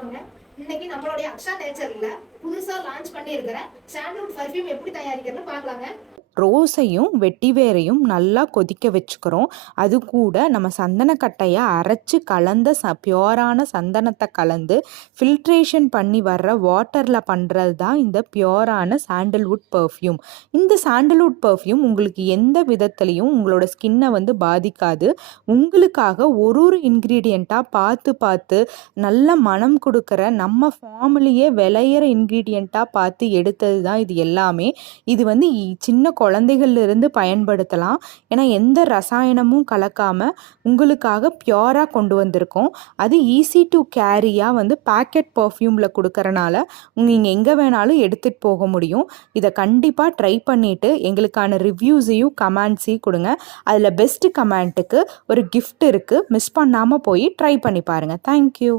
வணக்கங்க. இன்னைக்கு நம்மளுடைய அக்ஷா நேச்சர்ல புதுசா லான்ச் பண்ணி இருக்கிற சாண்டல்வுட் பர்ஃப்யூம் எப்படி தயாரிக்கிறதுன்னு பார்க்கலாங்க. ரோஸையும் வெட்டிவேரையும் நல்லா கொதிக்க வச்சுக்கிறோம். அது கூட நம்ம சந்தனக்கட்டையை அரைச்சி கலந்த பியோரான சந்தனத்தை கலந்து ஃபில்ட்ரேஷன் பண்ணி வர்ற வாட்டரில் பண்ணுறது தான் இந்த பியோரான சாண்டல்வுட் பர்ஃப்யூம். இந்த சாண்டல்வுட் பர்ஃப்யூம் உங்களுக்கு எந்த விதத்துலையும் உங்களோட ஸ்கின்னை பாதிக்காது. உங்களுக்காக ஒரு இன்க்ரீடியண்ட்டாக பார்த்து பார்த்து நல்ல மனம் கொடுக்குற நம்ம ஃபார்ம்லேயே விளையிற இன்க்ரீடியண்ட்டாக பார்த்து எடுத்தது தான் இது எல்லாமே. இது சின்ன குழந்தைகள்லேருந்து பயன்படுத்தலாம். ஏன்னா எந்த ரசாயனமும் கலக்காமல் உங்களுக்காக பியோராக கொண்டு வந்திருக்கோம். அது ஈஸி டு கேரியாக பேக்கெட் பர்ஃப்யூமில் கொடுக்கறனால நீங்கள் எங்கே வேணாலும் எடுத்துகிட்டு போக முடியும். இதை கண்டிப்பாக ட்ரை பண்ணிவிட்டு எங்களுக்கான ரிவ்யூஸையும் கமெண்ட்ஸையும் கொடுங்க. அதில் பெஸ்ட்டு கமெண்ட்டுக்கு ஒரு கிஃப்ட் இருக்குது. மிஸ் பண்ணாமல் போய் ட்ரை பண்ணி பாருங்கள். தேங்க்யூ.